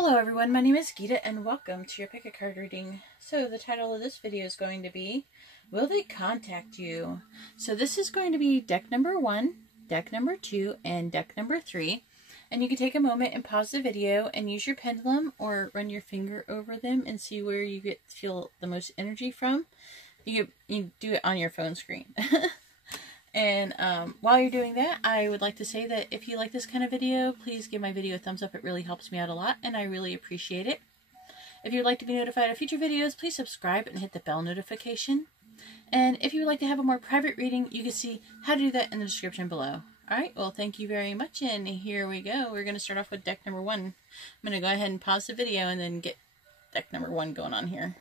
Hello everyone, my name is Geeta and welcome to your pick a card reading. So the title of this video is going to be, Will They Contact You? So this is going to be deck number 1, deck number 2, and deck number 3. And you can take a moment and pause the video and use your pendulum or run your finger over them and see where you feel the most energy from. You do it on your phone screen. And while you're doing that, I would like to say that if you like this kind of video, please give my video a thumbs up. It really helps me out a lot, and I really appreciate it. If you would like to be notified of future videos, please subscribe and hit the bell notification. And if you would like to have a more private reading, you can see how to do that in the description below. Alright, well, thank you very much, and here we go. We're going to start off with deck number 1. I'm going to go ahead and pause the video and then get deck number 1 going on here.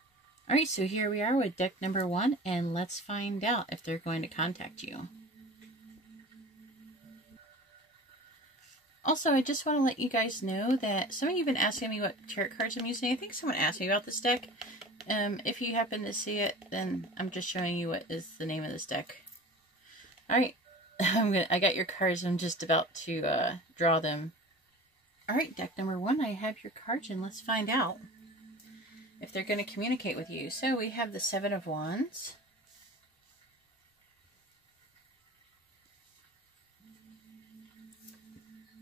Alright, so here we are with deck number 1, and let's find out if they're going to contact you. Also, I just want to let you guys know that some of you have been asking me what tarot cards I'm using. I think someone asked me about this deck. If you happen to see it, then I'm just showing you what is the name of this deck. Alright, I got your cards. I'm just about to draw them. Alright, deck number 1, I have your cards, and let's find out if they're going to communicate with you. So we have the 7 of Wands.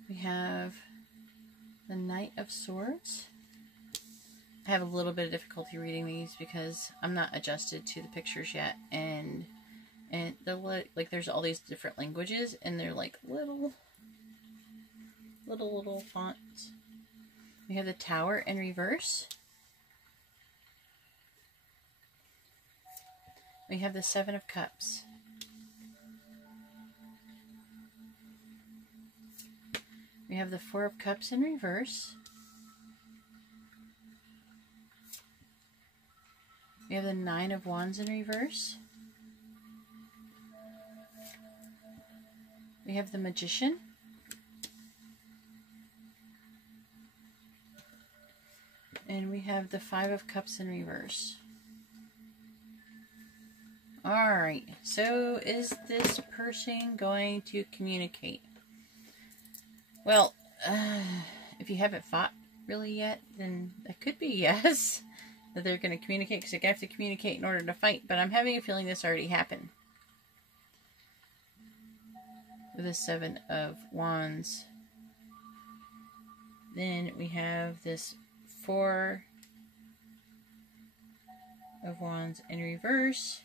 We have the Knight of Swords. I have a little bit of difficulty reading these because I'm not adjusted to the pictures yet, and they're like there's all these different languages, and they're like little fonts. We have the Tower in reverse. We have the 7 of Cups. We have the 4 of Cups in reverse. We have the 9 of Wands in reverse. We have the Magician. And we have the 5 of Cups in reverse. Alright, so is this person going to communicate? Well, if you haven't fought really yet, then that could be yes, that they're going to communicate, because they have to communicate in order to fight, but I'm having a feeling this already happened. With the 7 of Wands. Then we have this 4 of Wands in reverse.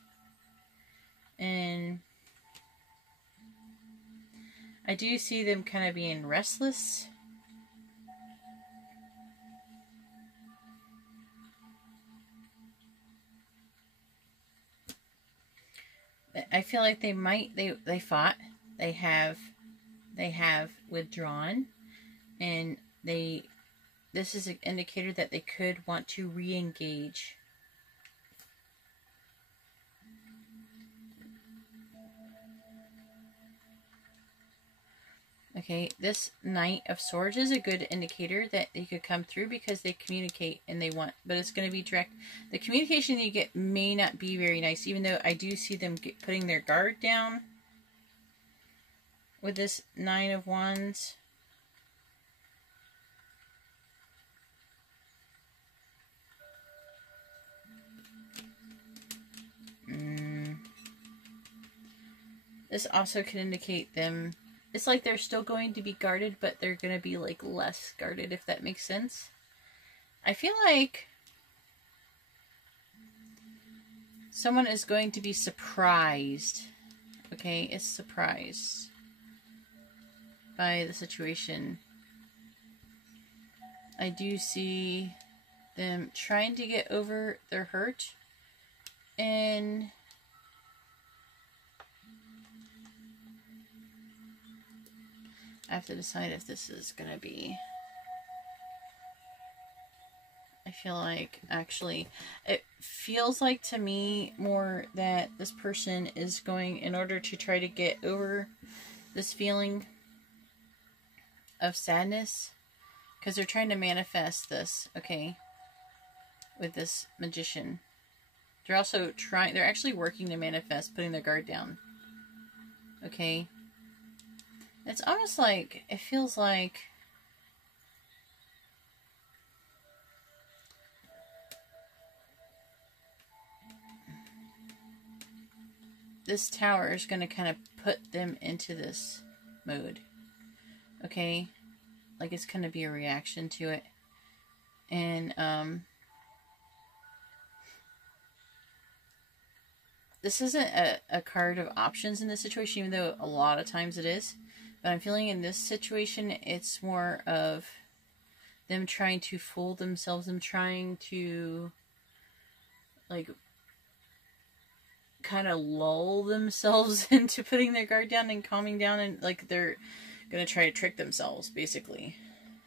And I do see them kind of being restless. I feel like they fought. They have withdrawn, and this is an indicator that they could want to re-engage. Okay, this Knight of Swords is a good indicator that they could come through because they communicate and they want, but it's going to be direct. The communication you get may not be very nice, even though I do see them putting their guard down with this 9 of Wands. This also could indicate them. It's like they're still going to be guarded, but they're going to be like less guarded, if that makes sense. I feel like someone is going to be surprised. Okay, is surprised by the situation. I do see them trying to get over their hurt, and I have to decide if this is going to be... I feel like, actually, it feels like to me more that this person is going, in order to try to get over this feeling of sadness, because they're trying to manifest this, okay, with this Magician. They're also trying, they're actually working to manifest putting their guard down, okay. It's almost like, it feels like this tower is going to kind of put them into this mode. Okay? Like it's going to be a reaction to it. And, this isn't a card of options in this situation, even though a lot of times it is. But I'm feeling in this situation, it's more of them trying to fool themselves, them trying to, like, kind of lull themselves into putting their guard down and calming down, and, like, they're going to try to trick themselves, basically.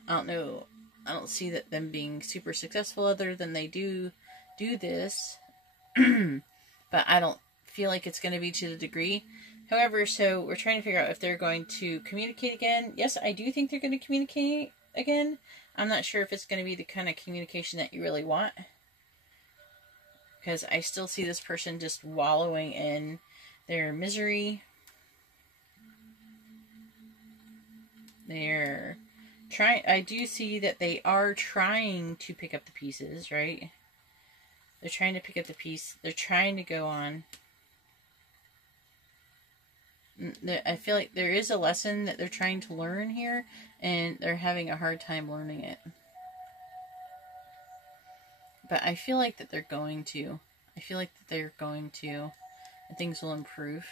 I don't know. I don't see that them being super successful other than they do this. But I don't feel like it's going to be to the degree. However, so we're trying to figure out if they're going to communicate again. Yes, I do think they're going to communicate again. I'm not sure if it's going to be the kind of communication that you really want. Because I still see this person just wallowing in their misery. They're trying. I do see that they are trying to pick up the pieces, right? They're trying to pick up the piece. They're trying to go on. I feel like there is a lesson that they're trying to learn here, and they're having a hard time learning it. But I feel like that they're going to. I feel like that they're going to, and things will improve.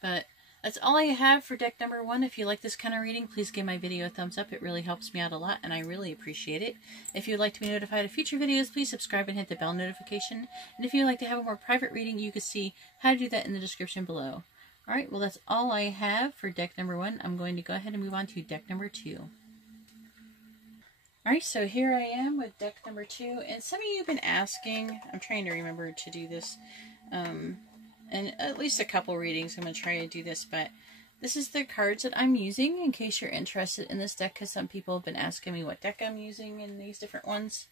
But that's all I have for deck number 1. If you like this kind of reading, please give my video a thumbs up. It really helps me out a lot, and I really appreciate it. If you would like to be notified of future videos, please subscribe and hit the bell notification. And if you would like to have a more private reading, you can see how to do that in the description below. Alright, well that's all I have for deck number 1. I'm going to go ahead and move on to deck number 2. Alright, so here I am with deck number 2. And some of you have been asking, I'm trying to remember to do this, and at least a couple readings I'm going to try to do this, but this is the cards that I'm using in case you're interested in this deck, because some people have been asking me what deck I'm using in these different ones.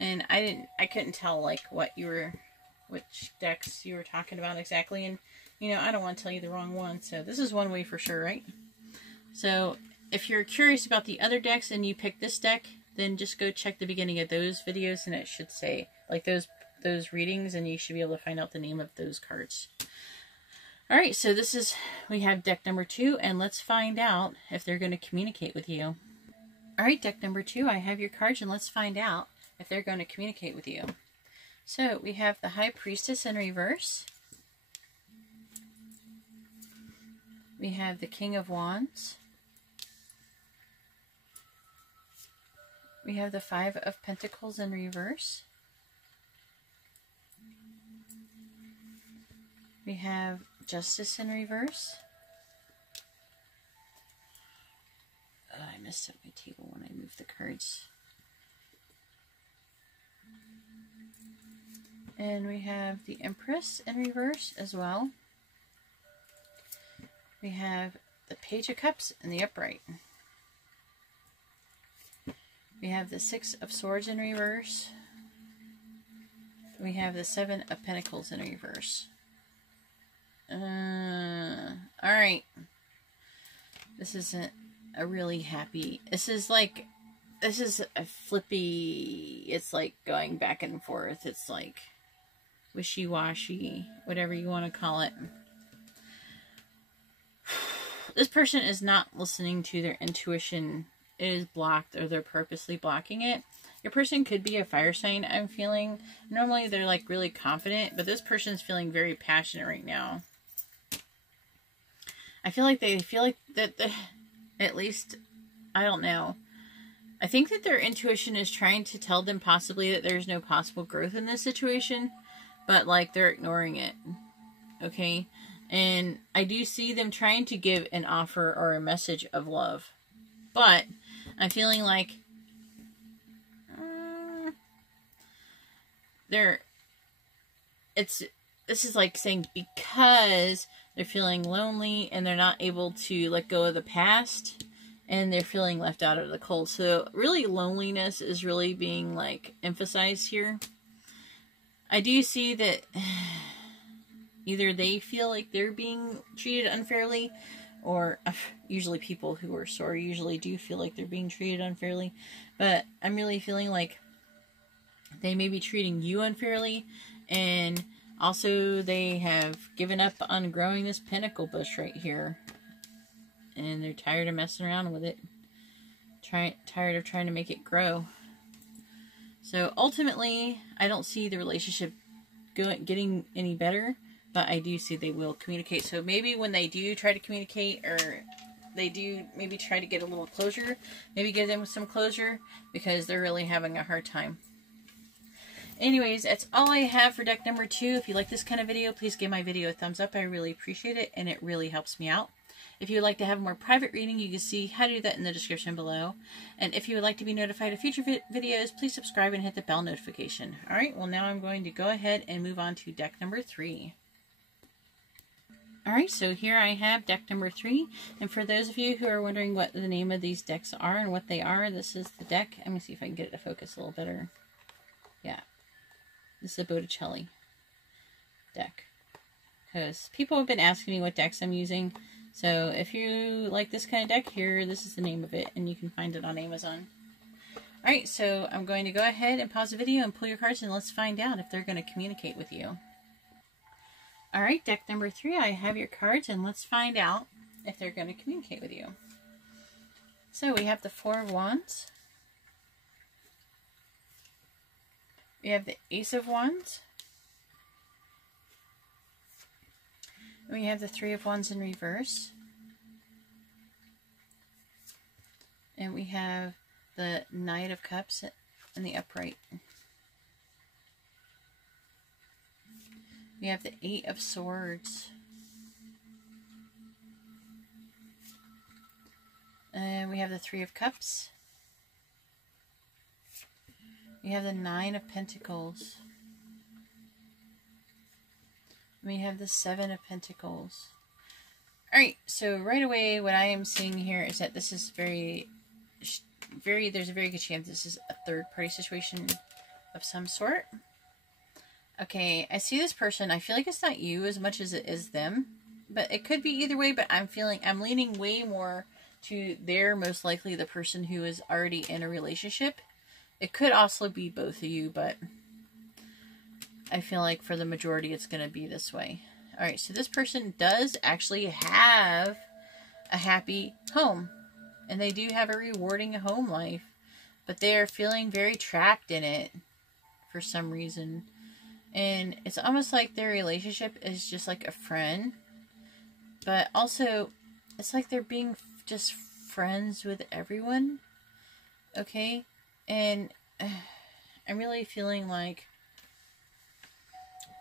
And I couldn't tell like which decks you were talking about exactly, and you know, I don't want to tell you the wrong one, so this is one way for sure, right? So, if you're curious about the other decks and you pick this deck, then just go check the beginning of those videos, and it should say, like, those readings, and you should be able to find out the name of those cards. Alright, so we have deck number 2, and let's find out if they're going to communicate with you. Alright, deck number 2, I have your cards, and let's find out if they're going to communicate with you. So, we have the High Priestess in reverse. We have the King of Wands. We have the Five of Pentacles in reverse. We have Justice in reverse. Oh, I messed up my table when I moved the cards. And we have the Empress in reverse as well. We have the Page of Cups in the upright. We have the Six of Swords in reverse. We have the Seven of Pentacles in reverse. Alright. This isn't a really happy... This is a flippy... It's like going back and forth. It's like wishy-washy, whatever you want to call it. This person is not listening to their intuition. It is blocked, or they're purposely blocking it. Your person could be a fire sign, I'm feeling. Normally they're like really confident, but this person is feeling very passionate right now. I feel like they feel like that, at least, I don't know. I think that their intuition is trying to tell them possibly that there's no possible growth in this situation, but like they're ignoring it. Okay? And I do see them trying to give an offer or a message of love. But I'm feeling like this is like saying because they're feeling lonely and they're not able to let go of the past and they're feeling left out of the cold. So really loneliness is really being like emphasized here. I do see that either they feel like they're being treated unfairly, or usually people who are sore usually do feel like they're being treated unfairly. But I'm really feeling like they may be treating you unfairly, and Also, they have given up on growing this pentacle bush right here. And they're tired of messing around with it. Tired of trying to make it grow. So ultimately, I don't see the relationship getting any better. But I do see they will communicate. So maybe when they do try to communicate, or they do maybe try to get a little closure, maybe give them some closure, because they're really having a hard time. Anyways, that's all I have for deck number 2. If you like this kind of video, please give my video a thumbs up. I really appreciate it, and it really helps me out. If you would like to have a more private reading, you can see how to do that in the description below. And if you would like to be notified of future videos, please subscribe and hit the bell notification. Alright, well now I'm going to go ahead and move on to deck number 3. Alright, so here I have deck number 3, and for those of you who are wondering what the name of these decks are and what they are, this is the deck. Let me see if I can get it to focus a little better. Yeah, this is a Botticelli deck, because people have been asking me what decks I'm using, so if you like this kind of deck here, this is the name of it, and you can find it on Amazon. Alright, so I'm going to go ahead and pause the video and pull your cards, and let's find out if they're going to communicate with you. Alright, deck number 3, I have your cards, and let's find out if they're going to communicate with you. So we have the 4 of Wands. We have the Ace of Wands. And we have the 3 of Wands in reverse. And we have the Knight of Cups in the upright. We have the 8 of Swords. And we have the 3 of Cups. We have the 9 of Pentacles. We have the 7 of Pentacles. Alright, so right away what I am seeing here is that this is there's a very good chance this is a third party situation of some sort. Okay, I see this person. I feel like it's not you as much as it is them. But it could be either way, but I'm leaning way more to they're most likely the person who is already in a relationship. It could also be both of you, but I feel like for the majority it's going to be this way. Alright, so this person does actually have a happy home. And they do have a rewarding home life. But they are feeling very trapped in it for some reason. And it's almost like their relationship is just like a friend. But also, it's like they're being just friends with everyone. Okay? And I'm really feeling like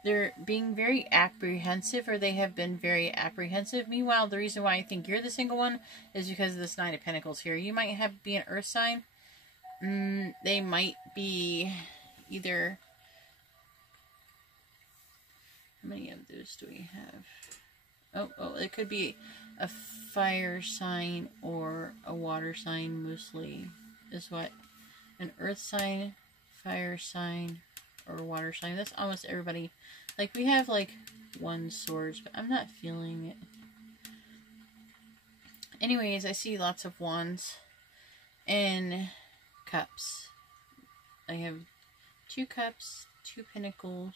they're being very apprehensive, or they have been very apprehensive. Meanwhile, the reason why I think you're the single one is because of this 9 of Pentacles here. You might be an earth sign. They might be either... How many of those do we have? Oh, it could be a fire sign or a water sign mostly, is what. An earth sign, fire sign, or water sign. That's almost everybody. Like, we have, like, 1 swords, but I'm not feeling it. Anyways, I see lots of wands and cups. I have 2 cups, 2 pentacles,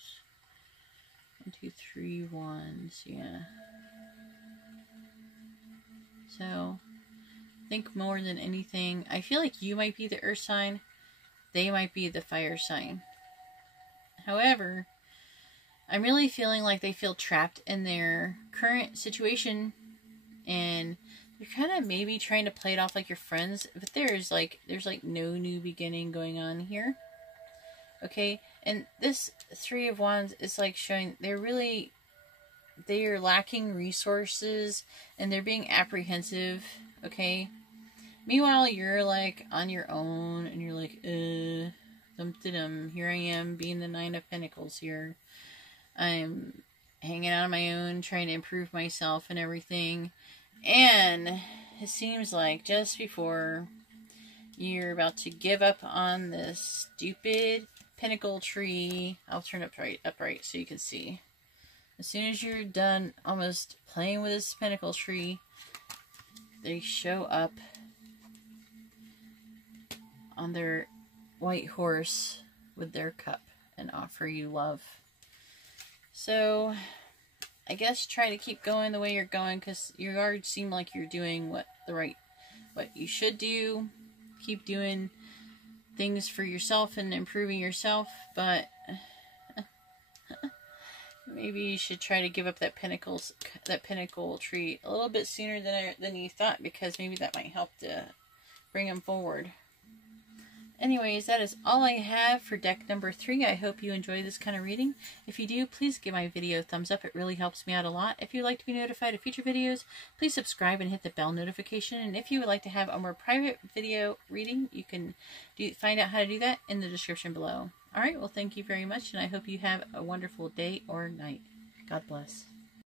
1, 2, 3 wands, yeah. So, I think more than anything, I feel like you might be the earth sign, they might be the fire sign. However, I'm really feeling like they feel trapped in their current situation, and you're kind of maybe trying to play it off like your friends, but there's like no new beginning going on here. Okay, and this 3 of Wands is like showing they are lacking resources and they're being apprehensive. Okay, meanwhile you're like on your own and you're like, dum-de-dum, here I am being the 9 of Pentacles here. I'm hanging out on my own, trying to improve myself and everything. And it seems like just before you're about to give up on this stupid pentacle tree, I'll turn it upright so you can see. As soon as you're done almost playing with this pentacle tree, they show up on their white horse with their cup and offer you love. So I guess try to keep going the way you're going, because you already seem like you're doing what you should do. Keep doing things for yourself and improving yourself, but maybe you should try to give up that pinnacle tree a little bit sooner than you thought, because maybe that might help to bring them forward. Anyways, that is all I have for deck number 3. I hope you enjoy this kind of reading. If you do, please give my video a thumbs up. It really helps me out a lot. If you'd like to be notified of future videos, please subscribe and hit the bell notification. And if you would like to have a more private video reading, you can find out how to do that in the description below. Alright, well, thank you very much, and I hope you have a wonderful day or night. God bless.